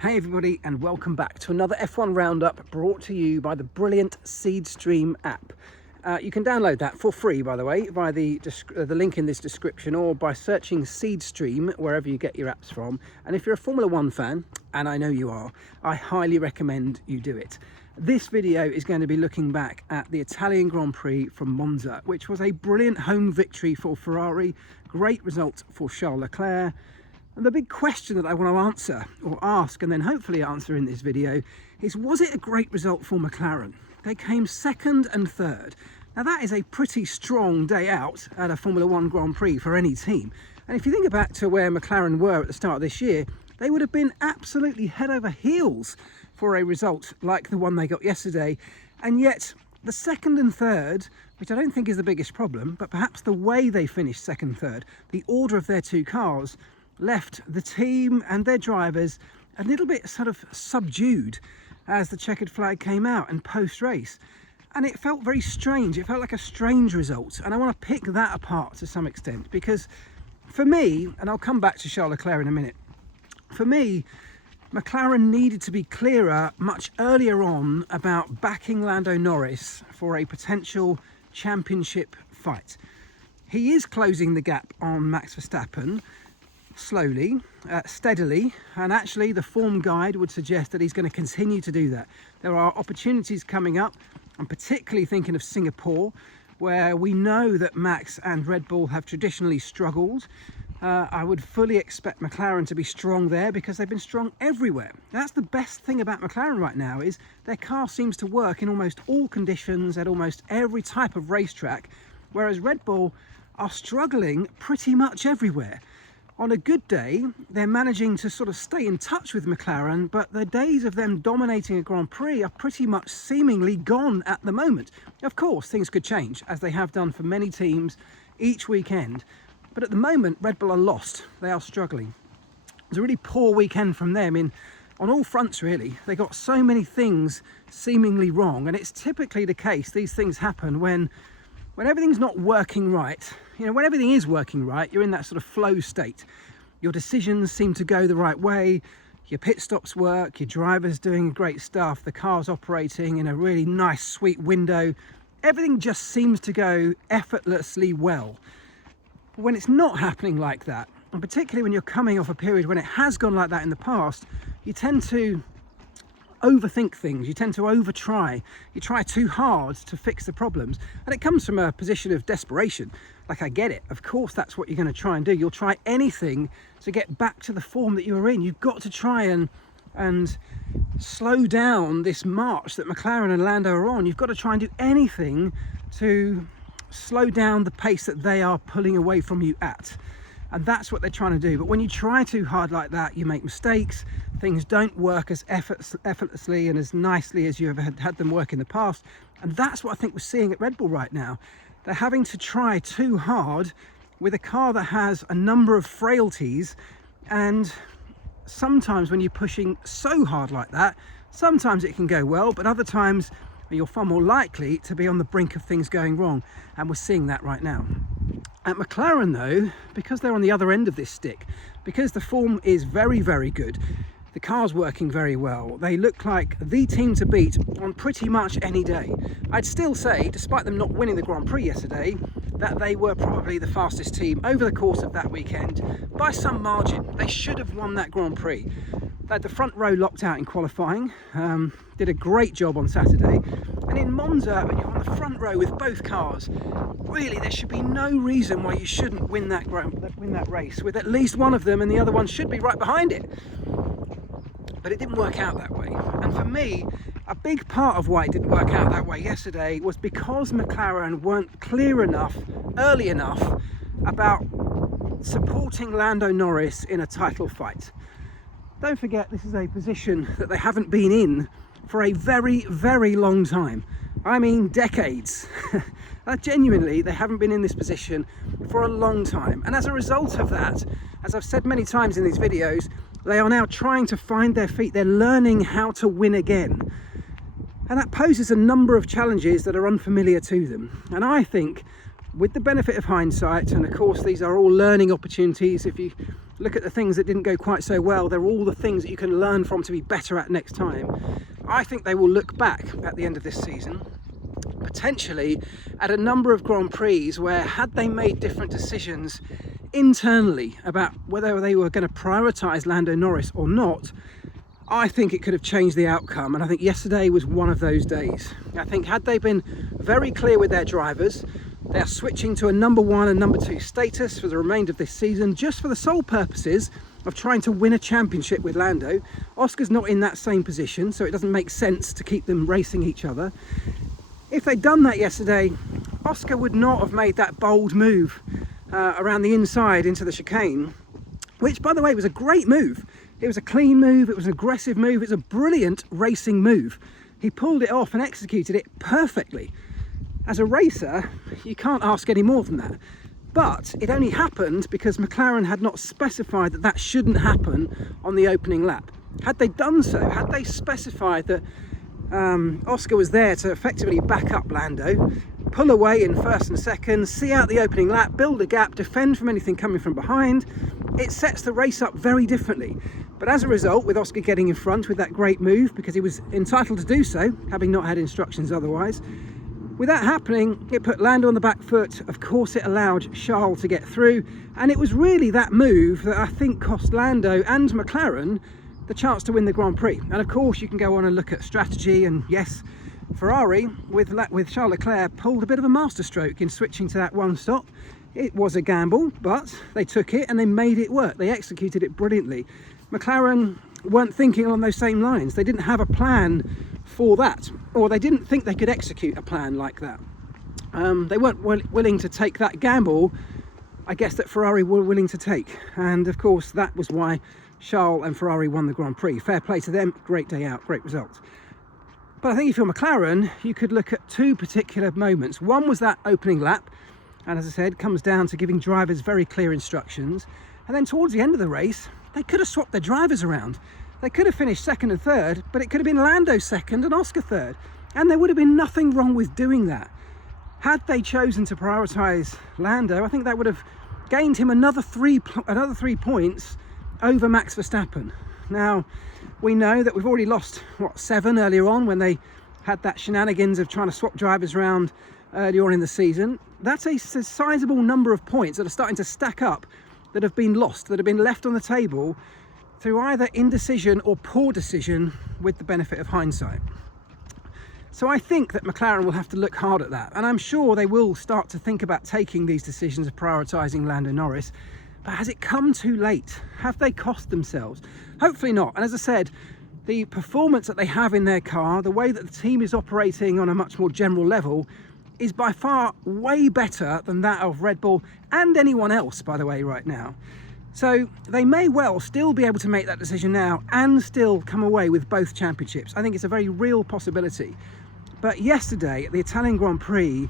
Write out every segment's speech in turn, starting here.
Hey everybody, and welcome back to another F1 Roundup brought to you by the brilliant seedStream app. You can download that for free, by the way, via the link in this description, or by searching seedStream wherever you get your apps from. And if you're a Formula One fan, and I know you are, I highly recommend you do it. This video is going to be looking back at the Italian Grand Prix from Monza, which was a brilliant home victory for Ferrari, great result for Charles Leclerc. And the big question that I want to answer, or ask, and then hopefully answer in this video, is was it a great result for McLaren? They came second and third. Now that is a pretty strong day out at a Formula One Grand Prix for any team. And if you think back to where McLaren were at the start of this year, they would have been absolutely head over heels for a result like the one they got yesterday. And yet the second and third, which I don't think is the biggest problem, but perhaps the way they finished second and third, the order of their two cars, left the team and their drivers a little bit sort of subdued as the checkered flag came out and post-race. And it felt very strange. It felt like a strange result. And I want to pick that apart to some extent, because for me, and I'll come back to Charles Leclerc in a minute, for me, McLaren needed to be clearer much earlier on about backing Lando Norris for a potential championship fight. He is closing the gap on Max Verstappen, slowly, steadily, and actually the form guide would suggest that he's going to continue to do that. There are opportunities coming up. I'm particularly thinking of Singapore, where we know that Max and Red Bull have traditionally struggled. I would fully expect McLaren to be strong there because they've been strong everywhere. That's the best thing about McLaren right now, is their car seems to work in almost all conditions at almost every type of racetrack, whereas Red Bull are struggling pretty much everywhere. On a good day, they're managing to sort of stay in touch with McLaren, but the days of them dominating a Grand Prix are pretty much seemingly gone at the moment. Of course, things could change, as they have done for many teams each weekend. But at the moment, Red Bull are lost. They are struggling. It was a really poor weekend from them on all fronts, really. They got so many things seemingly wrong, and it's typically the case. These things happen when everything's not working right. You know, when everything is working right, you're in that sort of flow state. Your decisions seem to go the right way, your pit stops work, your driver's doing great stuff, the car's operating in a really nice, sweet window. Everything just seems to go effortlessly well. But when it's not happening like that, and particularly when you're coming off a period when it has gone like that in the past, you tend to overthink things, you tend to overtry, you try too hard to fix the problems, and it comes from a position of desperation. Like, I get it, of course that's what you're going to try and do. You'll try anything to get back to the form that you were in. You've got to try and slow down this march that McLaren and Lando are on. You've got to try and do anything to slow down the pace that they are pulling away from you at. And that's what they're trying to do. But when you try too hard like that, you make mistakes. Things don't work as effortlessly and as nicely as you have had them work in the past. And that's what I think we're seeing at Red Bull right now. They're having to try too hard with a car that has a number of frailties. And sometimes when you're pushing so hard like that, sometimes it can go well, but other times you're far more likely to be on the brink of things going wrong. And we're seeing that right now. At McLaren though, because they're on the other end of this stick, because the form is very, very good, the car's working very well, they look like the team to beat on pretty much any day. I'd still say, despite them not winning the Grand Prix yesterday, that they were probably the fastest team over the course of that weekend by some margin. They should have won that Grand Prix. They had the front row locked out in qualifying, did a great job on Saturday, and in Monza, when you're on the front row with both cars, really there should be no reason why you shouldn't win that race with at least one of them, and the other one should be right behind it. But it didn't work out that way. And for me, a big part of why it didn't work out that way yesterday was because McLaren weren't clear enough, early enough, about supporting Lando Norris in a title fight. Don't forget, this is a position that they haven't been in for a very, very long time. I mean, decades. Genuinely, they haven't been in this position for a long time. And as a result of that, as I've said many times in these videos, they are now trying to find their feet. They're learning how to win again. And that poses a number of challenges that are unfamiliar to them. And I think with the benefit of hindsight, and of course these are all learning opportunities. If you look at the things that didn't go quite so well, they're all the things that you can learn from to be better at next time. I think they will look back at the end of this season potentially at a number of Grand Prix where, had they made different decisions internally about whether they were going to prioritise Lando Norris or not, I think it could have changed the outcome. And I think yesterday was one of those days. I think had they been very clear with their drivers, they are switching to a number 1 and number 2 status for the remainder of this season, just for the sole purposes of trying to win a championship with Lando. Oscar's not in that same position, so it doesn't make sense to keep them racing each other. If they'd done that yesterday, Oscar would not have made that bold move around the inside into the chicane, which, by the way, was a great move. It was a clean move, it was an aggressive move, it was a brilliant racing move. He pulled it off and executed it perfectly. As a racer, you can't ask any more than that. But it only happened because McLaren had not specified that that shouldn't happen on the opening lap. Had they done so, had they specified that Oscar was there to effectively back up Lando, pull away in first and second, see out the opening lap, build a gap, defend from anything coming from behind, it sets the race up very differently. But as a result, with Oscar getting in front with that great move, because he was entitled to do so, having not had instructions otherwise, with that happening, it put Lando on the back foot. Of course, it allowed Charles to get through, and it was really that move that I think cost Lando and McLaren the chance to win the Grand Prix. And of course, you can go on and look at strategy, and yes, Ferrari with Charles Leclerc pulled a bit of a masterstroke in switching to that one stop. It was a gamble, but they took it and they made it work. They executed it brilliantly. McLaren weren't thinking along those same lines. They didn't have a plan for that, or they didn't think they could execute a plan like that. They weren't willing to take that gamble, I guess, that Ferrari were willing to take. And of course, that was why Charles and Ferrari won the Grand Prix. Fair play to them, great day out, great result. But I think if you're McLaren, you could look at two particular moments. One was that opening lap, and as I said, comes down to giving drivers very clear instructions. And then towards the end of the race, they could have swapped their drivers around. They could have finished second and third, but it could have been Lando second and Oscar third. And there would have been nothing wrong with doing that. Had they chosen to prioritise Lando, I think that would have gained him another three points over Max Verstappen. Now, we know that we've already lost, 7 earlier on when they had that shenanigans of trying to swap drivers around earlier on in the season. That's a sizable number of points that are starting to stack up that have been lost, that have been left on the table through either indecision or poor decision with the benefit of hindsight. So I think that McLaren will have to look hard at that, and I'm sure they will start to think about taking these decisions of prioritising Lando Norris. But has it come too late? Have they cost themselves? Hopefully not. And as I said, the performance that they have in their car, the way that the team is operating on a much more general level, is by far way better than that of Red Bull and anyone else, by the way, right now. So they may well still be able to make that decision now and still come away with both championships. I think it's a very real possibility. But yesterday at the Italian Grand Prix,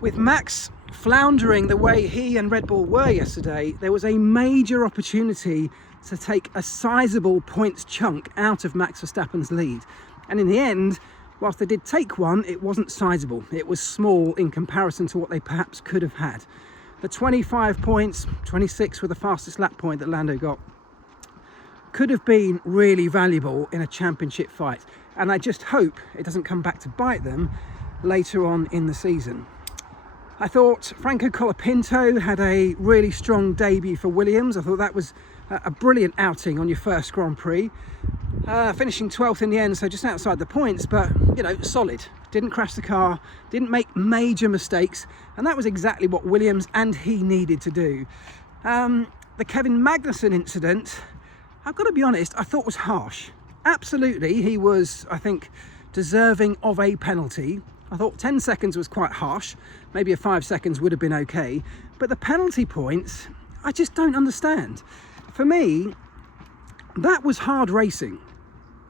with Max floundering the way he and Red Bull were yesterday, there was a major opportunity to take a sizable points chunk out of Max Verstappen's lead. And in the end, whilst they did take one, it wasn't sizable. It was small in comparison to what they perhaps could have had. The 25 points, 26 with the fastest lap point that Lando got, could have been really valuable in a championship fight. And I just hope it doesn't come back to bite them later on in the season. I thought Franco Colapinto had a really strong debut for Williams. I thought that was a brilliant outing on your first Grand Prix. Finishing 12th in the end, so just outside the points, but, you know, solid. Didn't crash the car, didn't make major mistakes, and that was exactly what Williams and he needed to do. The Kevin Magnussen incident, I've got to be honest, I thought was harsh. Absolutely, he was, I think, deserving of a penalty. I thought 10 seconds was quite harsh. Maybe a 5 seconds would have been okay. But the penalty points, I just don't understand. For me, that was hard racing.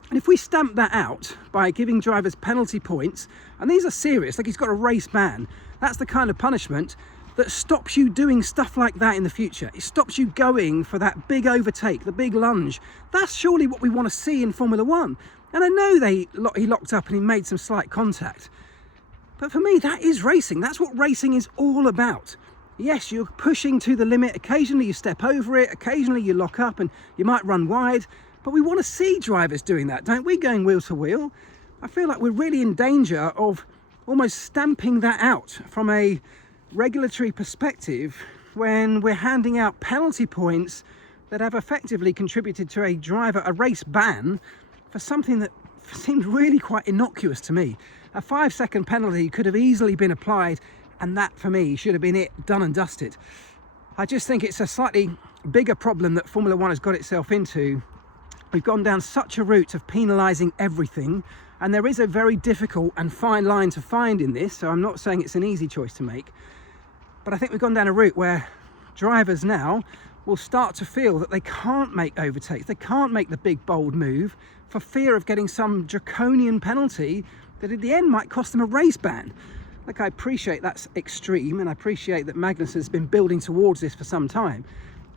And if we stamp that out by giving drivers penalty points, and these are serious, like he's got a race ban, that's the kind of punishment that stops you doing stuff like that in the future. It stops you going for that big overtake, the big lunge. That's surely what we want to see in Formula One. And I know he locked up and he made some slight contact. But for me, that is racing. That's what racing is all about. Yes, you're pushing to the limit. Occasionally you step over it. Occasionally you lock up and you might run wide. But we want to see drivers doing that, don't we? Going wheel to wheel. I feel like we're really in danger of almost stamping that out from a regulatory perspective when we're handing out penalty points that have effectively contributed to a race ban for something that seemed really quite innocuous to me. A 5-second penalty could have easily been applied, and that for me should have been it, done and dusted. I just think it's a slightly bigger problem that Formula One has got itself into. We've gone down such a route of penalising everything, and there is a very difficult and fine line to find in this, so I'm not saying it's an easy choice to make. But I think we've gone down a route where drivers now will start to feel that they can't make overtakes, they can't make the big bold move for fear of getting some draconian penalty that in the end might cost them a race ban. Like, I appreciate that's extreme, and I appreciate that Magnus has been building towards this for some time.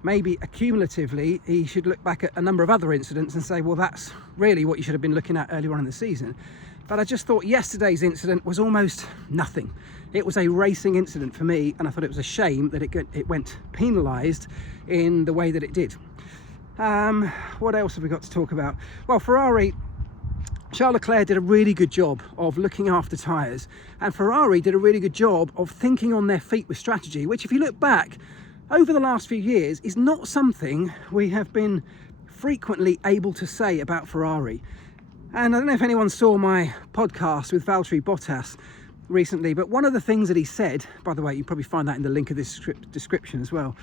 Maybe accumulatively he should look back at a number of other incidents and say, well, that's really what you should have been looking at earlier on in the season. But I just thought yesterday's incident was almost nothing. It was a racing incident for me, and I thought it was a shame that it went penalised in the way that it did. What else have we got to talk about? Well, Ferrari, Charles Leclerc did a really good job of looking after tyres, and Ferrari did a really good job of thinking on their feet with strategy, which if you look back over the last few years is not something we have been frequently able to say about Ferrari. And I don't know if anyone saw my podcast with Valtteri Bottas recently, but one of the things that he said, by the way, you probably find that in the link of this description as well.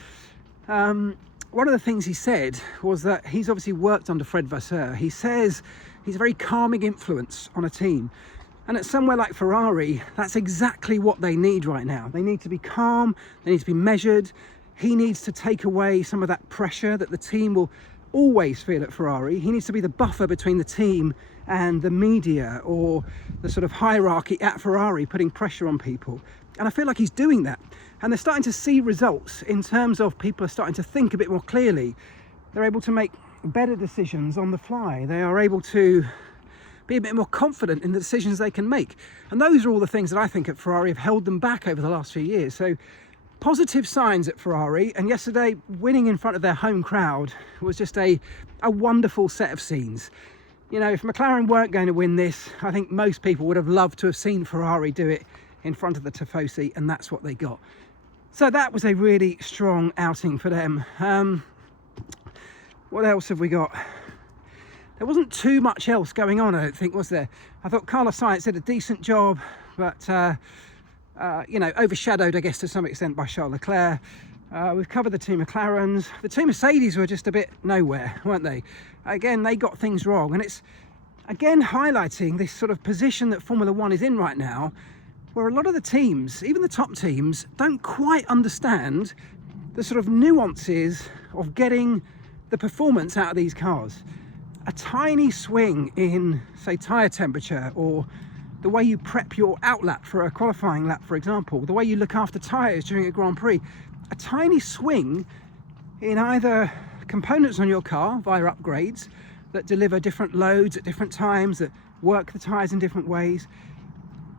One of the things he said was that he's obviously worked under Fred Vasseur. He says he's a very calming influence on a team. And at somewhere like Ferrari, that's exactly what they need right now. They need to be calm, they need to be measured. He needs to take away some of that pressure that the team will always feel at Ferrari. He needs to be the buffer between the team and the media, or the sort of hierarchy at Ferrari putting pressure on people. And I feel like he's doing that. And they're starting to see results in terms of people are starting to think a bit more clearly. They're able to make better decisions on the fly. They are able to be a bit more confident in the decisions they can make. And those are all the things that I think at Ferrari have held them back over the last few years. So positive signs at Ferrari, and yesterday winning in front of their home crowd was just a wonderful set of scenes. You know, if McLaren weren't going to win this, I think most people would have loved to have seen Ferrari do it in front of the Tifosi, and that's what they got. So that was a really strong outing for them. What else have we got? There wasn't too much else going on, I don't think, was there? I thought Carlos Sainz did a decent job, but you know, overshadowed, I guess, to some extent by Charles Leclerc. We've covered the two McLarens. The two Mercedes were just a bit nowhere, weren't they? Again, they got things wrong, and it's again highlighting this sort of position that Formula One is in right now, where a lot of the teams, even the top teams, don't quite understand the sort of nuances of getting the performance out of these cars. A tiny swing in, say, tyre temperature, or the way you prep your outlap for a qualifying lap, for example, the way you look after tyres during a Grand Prix, a tiny swing in either components on your car via upgrades that deliver different loads at different times, that work the tyres in different ways,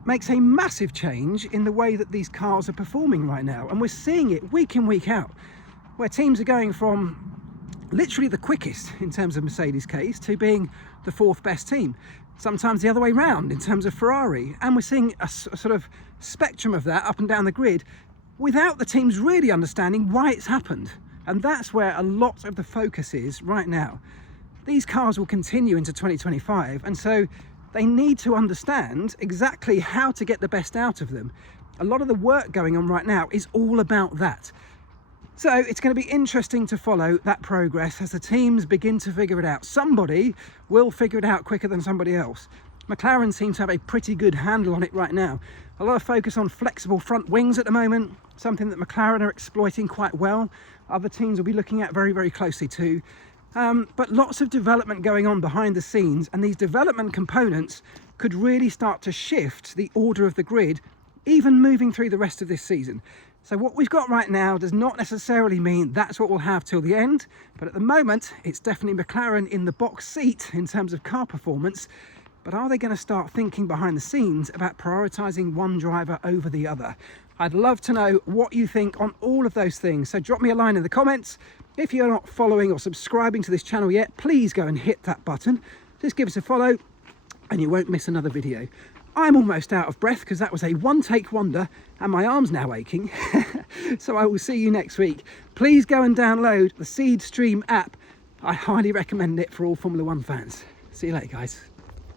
makes a massive change in the way that these cars are performing right now. And we're seeing it week in, week out, where teams are going from literally the quickest in terms of Mercedes' case to being the fourth best team. Sometimes the other way round in terms of Ferrari. And we're seeing a sort of spectrum of that up and down the grid without the teams really understanding why it's happened. And that's where a lot of the focus is right now. These cars will continue into 2025, and so they need to understand exactly how to get the best out of them. A lot of the work going on right now is all about that. So it's going to be interesting to follow that progress as the teams begin to figure it out. Somebody will figure it out quicker than somebody else. McLaren seems to have a pretty good handle on it right now. A lot of focus on flexible front wings at the moment, something that McLaren are exploiting quite well. Other teams will be looking at very, very closely too. But lots of development going on behind the scenes, and these development components could really start to shift the order of the grid, even moving through the rest of this season. So what we've got right now does not necessarily mean that's what we'll have till the end, but at the moment it's definitely McLaren in the box seat in terms of car performance, but are they going to start thinking behind the scenes about prioritising one driver over the other? I'd love to know what you think on all of those things, so drop me a line in the comments. If you're not following or subscribing to this channel yet, please go and hit that button. Just give us a follow and you won't miss another video. I'm almost out of breath because that was a one-take wonder and my arm's now aching. So I will see you next week. Please go and download the seedStream app. I highly recommend it for all Formula One fans. See you later, guys.